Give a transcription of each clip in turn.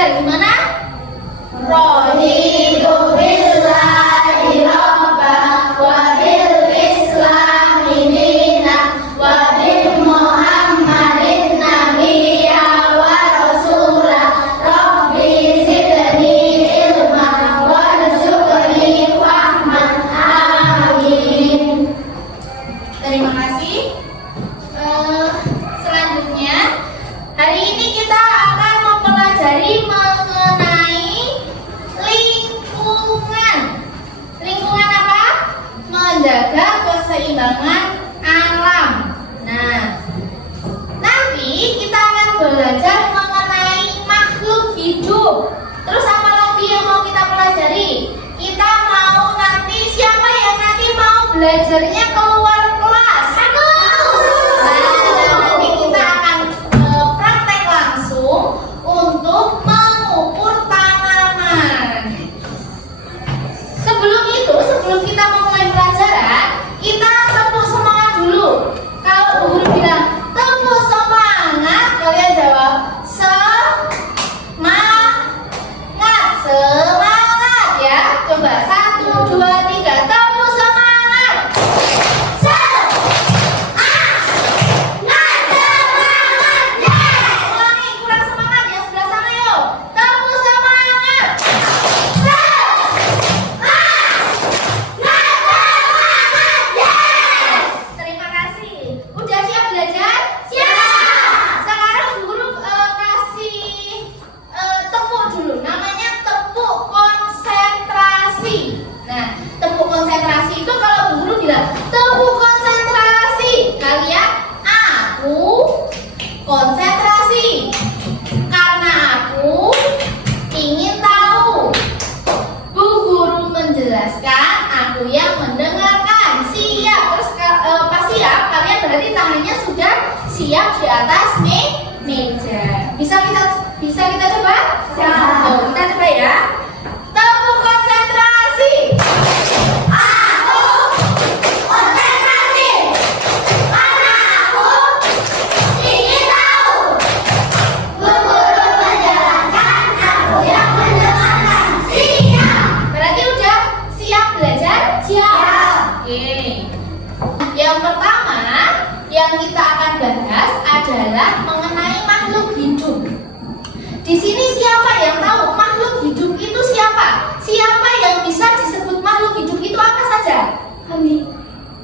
belajar gimana? Raditu billahi rabban wa bil islami dinan wa bi Muhammadin nabiyya wa rasula rabbi zidni ilman warzuqni fahman. Amin. Terima kasih. Selanjutnya, hari ini kita akan mempelajari mengenai lingkungan. Lingkungan apa? Menjaga keseimbangan alam. Nah, nanti kita akan belajar mengenai makhluk hidup. Terus apa lagi yang mau kita pelajari? Kita mau nanti siapa yang nanti mau belajarnya keluar kelas? Nanti kita akan praktek langsung untuk mengukur tanaman. Sebelum kita memulai pelajaran, kita tepuk semangat dulu. Kalau Bu Guru bilang tepuk semangat, kalian jawab semangat, semangat ya. Coba 1, 2, 3, tepuk semangat. Ulangi, kurang semangat yang sebelah sana yuk. Tepuk semangat. Terima kasih. Udah siap belajar? Siap. Sekarang guru kasih tepuk dulu. Namanya tepuk konsentrasi. Nah, tepuk konsentrasi itu kalau guru bilang tepuk konsentrasi, kalian aku konsentrasi karena aku ingin tahu. Bu Guru menjelaskan, aku yang mendengarkan. Siap. Terus pas siap, kalian berarti tangannya sudah siap di atas meja. Bisa kita coba? Oh, kita coba ya. Tepuk konsentrasi. Aku konsentrasi karena aku ingin tahu. Bu Guru menjelaskan, aku yang mendengarkan. Siap. Berarti udah siap belajar? Siap. Oke. Yang pertama yang kita akan bahas adalah mengenai makhluk hidup. Di sini siapa yang tahu makhluk hidup itu siapa? Siapa yang bisa disebut makhluk hidup itu apa saja? Kambing.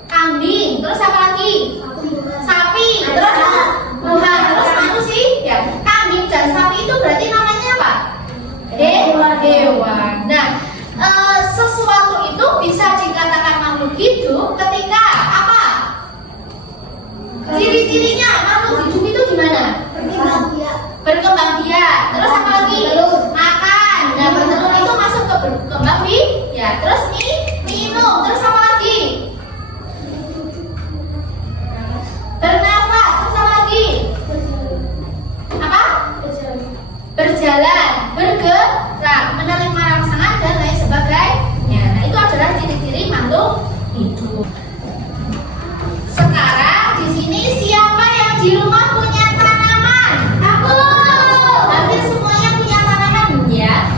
Kambing. Terus apa lagi? Sapi. Terus buah. Terus manusia. Kambing dan sapi itu berarti namanya apa? Hewan. Nah, sesuatu itu bisa dikatakan makhluk hidup ketika apa? Ciri-cirinya makhluk hidup itu gimana? Berkembang biak. Terus apa lagi? Makan. Nah, bertelur itu masuk ke berkembang biak. Terus minum. Terus apa lagi? Bernafas. Terus apa lagi? Apa? Berjalan, bergerak, menerima rangsangan dan lain sebagainya. Nah, itu adalah ciri-ciri makhluk hidup. Sekarang di sini siapa yang di rumah punya tanaman? Aku. Hampir semuanya punya tanaman ya.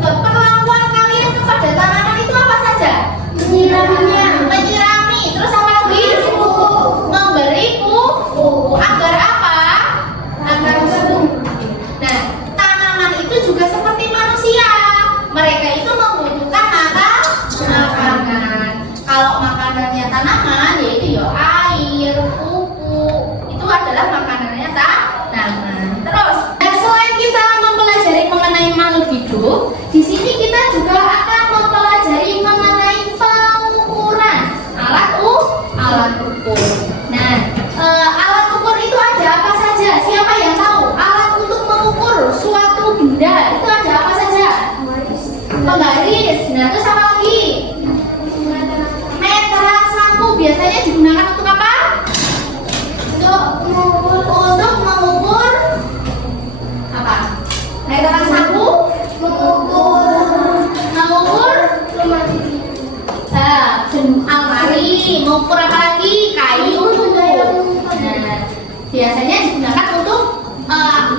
Perlakuan kalian kepada tanaman itu apa saja? Menyirami. Terus apa lagi? Memberi pupuk. Agar apa? Agar tumbuh. Nah, tanaman itu juga seperti manusia. Mereka itu membutuhkan makanan. Kalau makanannya tanaman, yaitu ya air, pupuk, itu adalah makanannya tanaman. Terus, selain kita mempelajari mengenai makhluk hidup, di sini kita juga akan mempelajari mengenai pengukuran alat ukur. Nah, alat ukur itu ada apa saja? Siapa yang tahu? Alat untuk mengukur suatu benda itu ada apa saja? Penggaris. Nah, terus apa lagi? Meteran sapu biasanya digunakan untuk apa? Untuk mengukur apa? Meteran sapu mengukur almari, mengukur apa lagi? Kayu. Nah, biasanya digunakan untuk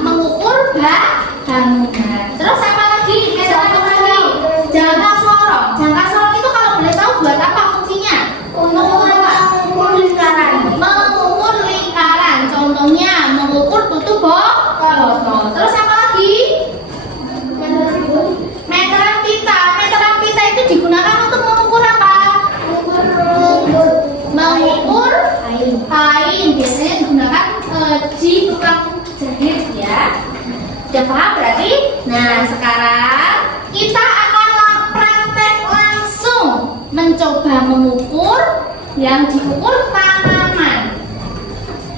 mengukur bangunan. paham berarti? Nah, sekarang kita akan praktek langsung mencoba mengukur yang diukur tanaman.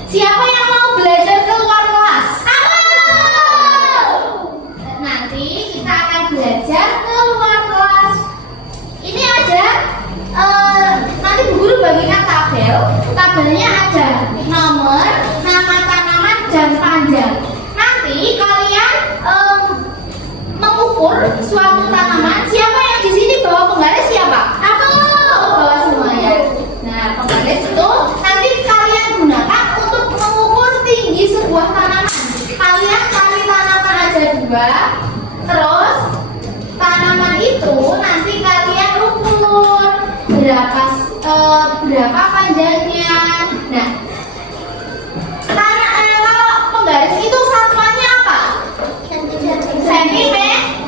Siapa yang mau belajar keluar kelas? Aku! Nanti kita akan belajar keluar kelas. Ini ada nanti Bu Guru bagikan tabel. Tabelnya ada nomor, nama tanaman, dan panjang. Nanti kalian mengukur suatu tanaman. Siapa yang di sini bawa penggaris? Siapa? Aku bawa semuanya. Nah, penggaris itu nanti kalian gunakan untuk mengukur tinggi sebuah tanaman. Kalian cari tanaman aja 2. Terus tanaman itu nanti kalian ukur berapa panjangnya. Nah, kalau penggaris itu satuannya apa?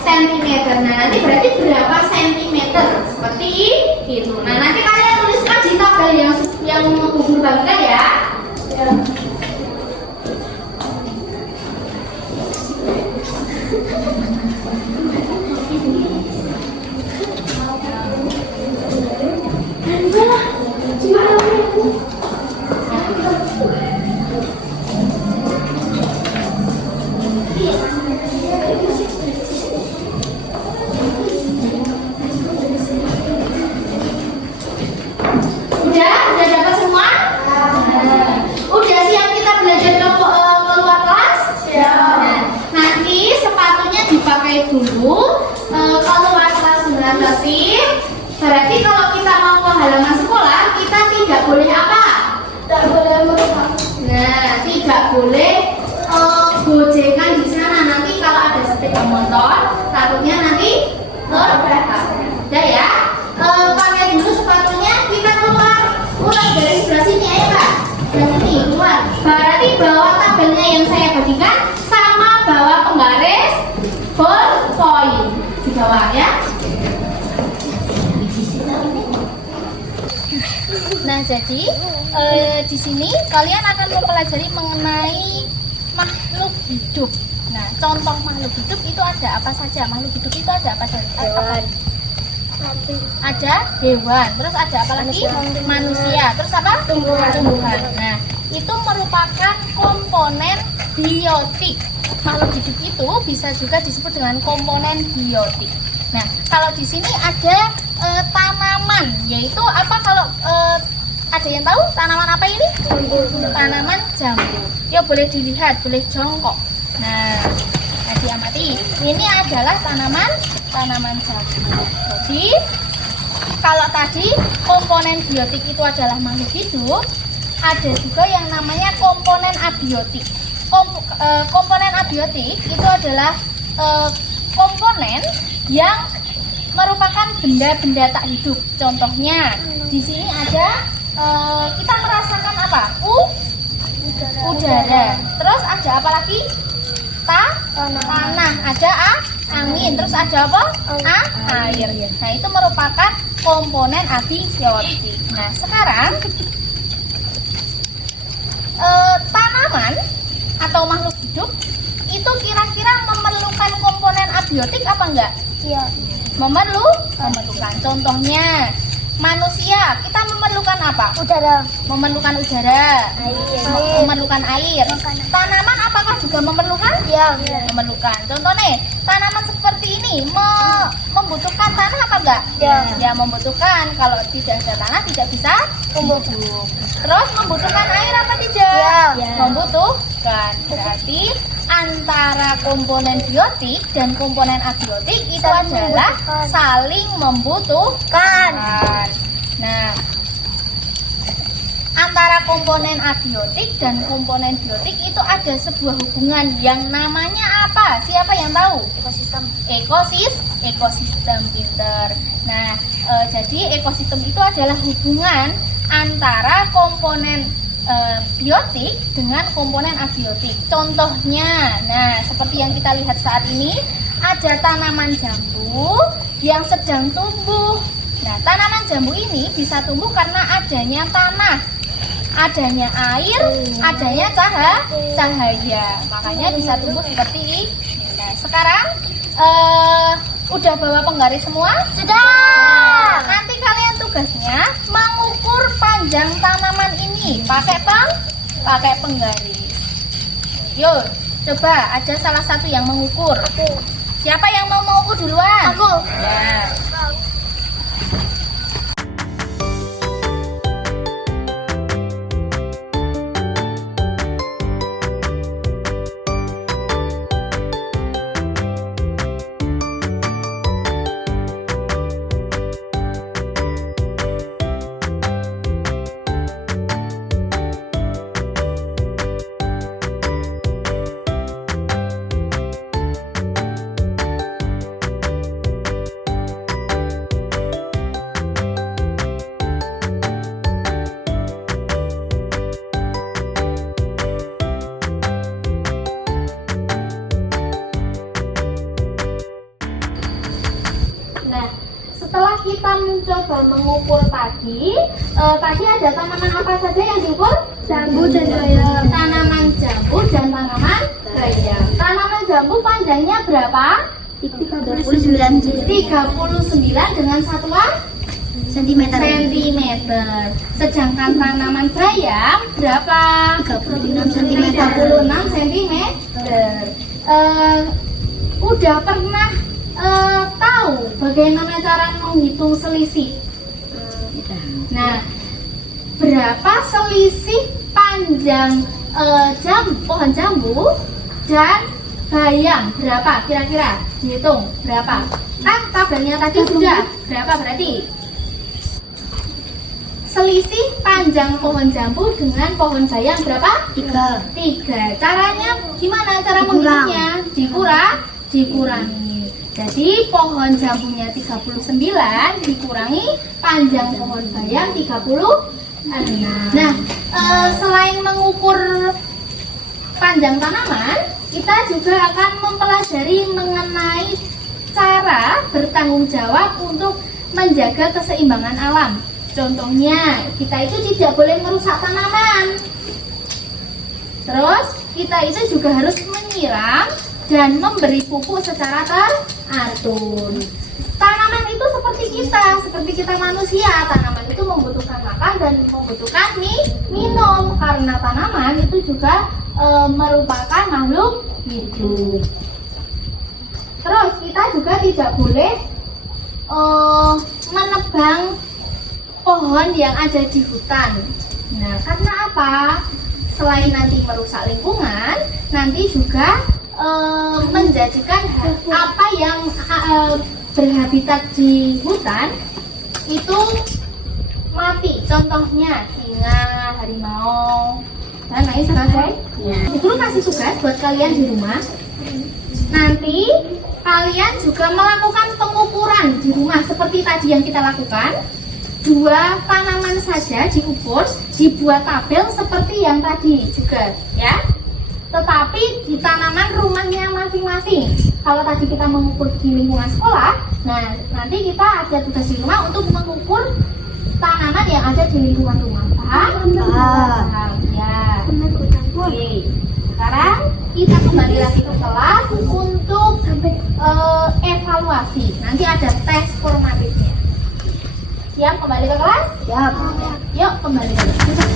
Sentimeter. Nah, nanti berarti berapa sentimeter? Seperti itu. Nah, nanti kalian tuliskan di tabel yang Bu Guru bagikan ya. Udah dapat semua? Udah siap kita belajar keluar kelas? Nah, nanti sepatunya dipakai dulu. Keluar kelas berarti kalau kita mau ke halaman sekolah, kita tidak boleh apa? Tak boleh merusak. Nah, tidak boleh gojekan di sana. Nanti kalau ada sepeda motor, takutnya nanti terbakar. Udah ya? Pakai dulu sepatunya, kita keluar dari sebelah sini, ayo Kak. Sebelah sini, keluar. Berarti bawa tabelnya yang saya bagikan sama bawa penggaris ballpoint di bawah ya. Nah, jadi di sini kalian akan mempelajari mengenai makhluk hidup. Nah, contoh makhluk hidup itu ada apa saja? Makhluk hidup itu ada apa saja? Hewan. Ada hewan, terus ada apa lagi? Manusia, terus apa? Tumbuhan. Nah, itu merupakan komponen biotik. Makhluk hidup itu bisa juga disebut dengan komponen biotik. Nah, kalau di sini ada tanaman, yaitu apa? Kalau ada yang tahu tanaman apa ini? Tanaman jambu. Ya, boleh dilihat, boleh jongkok. Nah, diamati. Ini adalah tanaman jambu. Jadi, kalau tadi komponen biotik itu adalah makhluk hidup, ada juga yang namanya komponen abiotik. Komponen abiotik itu adalah komponen yang merupakan benda-benda tak hidup. Contohnya, di sini ada kita merasakan apa? Udara. Terus ada apa lagi? Tanah. Ada angin. Terus ada apa? Air. Nah, itu merupakan komponen abiotik. Nah, sekarang tanaman atau makhluk hidup itu kira-kira memerlukan komponen abiotik apa enggak? Iya. Memerlukan. Contohnya manusia, kita memerlukan apa? Udara. Memerlukan udara. Air. Memerlukan air. Tanaman apakah juga memerlukan? Iya. Memerlukan. Contohnya, tanaman seperti ini membutuhkan tanah apa enggak? Iya. Ya, membutuhkan. Kalau tidak ada tanah tidak bisa tumbuh. Terus membutuhkan air apa tidak? Iya. Membutuhkan. Berarti antara komponen biotik dan komponen abiotik itu adalah saling membutuhkan. Nah, antara komponen abiotik dan komponen biotik itu ada sebuah hubungan yang namanya apa? Siapa yang tahu? Ekosistem pinter. Nah, jadi ekosistem itu adalah hubungan antara komponen biotik dengan komponen abiotik. Contohnya, nah seperti yang kita lihat saat ini, ada tanaman jambu yang sedang tumbuh. Nah, tanaman jambu ini bisa tumbuh karena adanya tanah, adanya air, adanya cahaya. Makanya bisa tumbuh seperti ini. sekarang udah bawa penggaris semua? Sudah. Nanti kalian tugasnya mengukur panjang tanaman ini pakai penggaris. Yuk, coba ada salah satu yang mengukur. Siapa yang mau mengukur duluan? Aku. Ya. Nah, setelah kita mencoba mengukur tadi ada tanaman apa saja yang diukur? Jambu dan bayam. Tanaman jambu dan tanaman bayam. Tanaman jambu panjangnya berapa? 39 39 dengan satuan cm. sentimeter. Sedangkan tanaman bayam berapa? 36 cm. 36 centimeter. Udah pernah tahu bagaimana cara menghitung selisih? Nah, berapa selisih panjang pohon jambu dan bayam? Berapa kira-kira? Dihitung berapa? Kan tabelnya tadi sudah. Berapa berarti? Selisih panjang pohon jambu dengan pohon bayam berapa? 3. Caranya gimana cara menghitungnya? Dikurangi. Jadi pohon jambunya 39 dikurangi panjang pohon bayam 36. Nah, selain mengukur panjang tanaman, kita juga akan mempelajari mengenai cara bertanggung jawab untuk menjaga keseimbangan alam. Contohnya, kita itu tidak boleh merusak tanaman. Terus, kita itu juga harus menyiram dan memberi pupuk secara teratur. Tanaman itu seperti kita manusia. Tanaman itu membutuhkan makan dan membutuhkan minum. Karena tanaman itu juga merupakan makhluk hidup. Terus kita juga tidak boleh menebang pohon yang ada di hutan. Nah, karena apa? Selain nanti merusak lingkungan, nanti juga menjadikan apa yang berhabitat di hutan itu mati. Contohnya singa, harimau, dan lain sebagainya. Guru kasih tugas buat kalian di rumah. Nanti kalian juga melakukan pengukuran di rumah seperti tadi yang kita lakukan. 2 tanaman saja diukur, dibuat tabel seperti yang tadi juga, ya. Tetapi di tanaman rumahnya masing-masing. Kalau tadi kita mengukur di lingkungan sekolah, nah nanti kita ada tugas di rumah untuk mengukur tanaman yang ada di lingkungan rumah. Paham? Paham. Ya. Oke. Sekarang kita kembali lagi ke kelas untuk evaluasi. Nanti ada tes formatifnya. Siap kembali ke kelas? Siap. Yuk kembali ke kelas.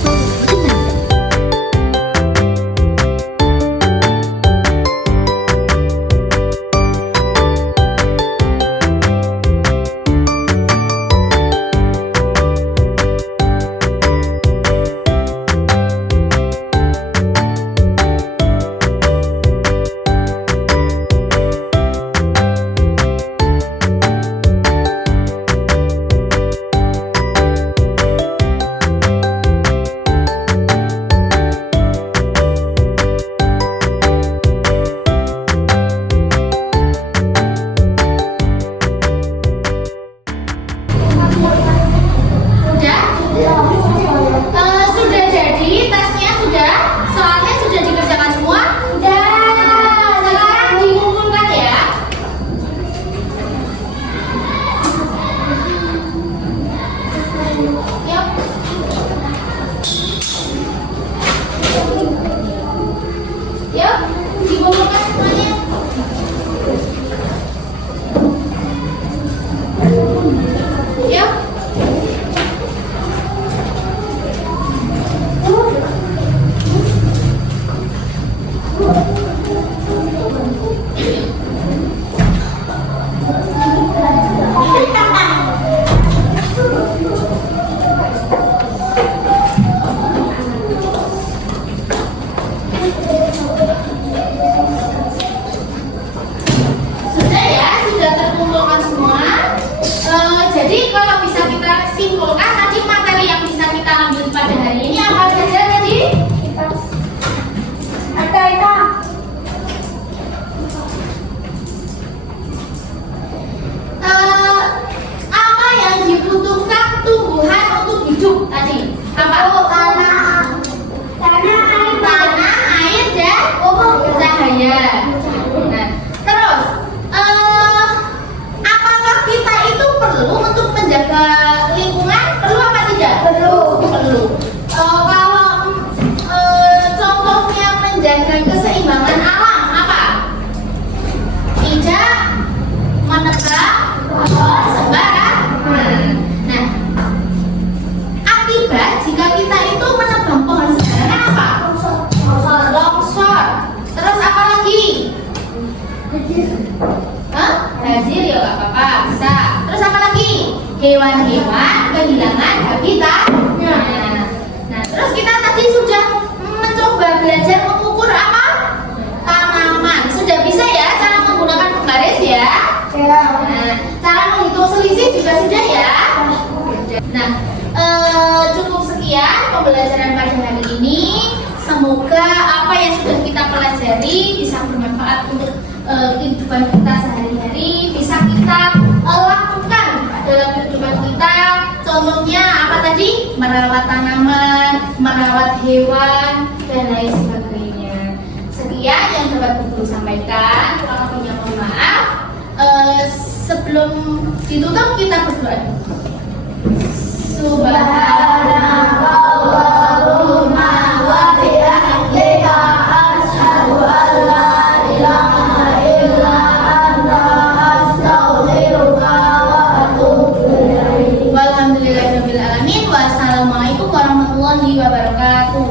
hewan-hewan kehilangan habitatnya. Nah, terus kita tadi sudah mencoba belajar mengukur apa? Tanaman. Sudah bisa ya cara menggunakan penggaris ya? Nah, cara menghitung selisih juga sudah ya? Nah, cukup sekian pembelajaran pada hari ini. Semoga apa yang sudah kita pelajari bisa bermanfaat untuk kehidupan kita sehari-hari, bisa kita lakukan dalam kehidupan kita. Contohnya apa tadi? Merawat tanaman, merawat hewan, dan lain sebagainya. Sekian yang dapat Guru sampaikan. Kurang lebihnya mohon maaf. Sebelum ditutup kita berdoa. Subhanallahumma wa bihamdika asyhadu an la ilaha illa anta astaghfiruka wa atubu ilaik. Walhamdulillahirabbil alamin. Wassalamualaikum warahmatullahi wabarakatuh.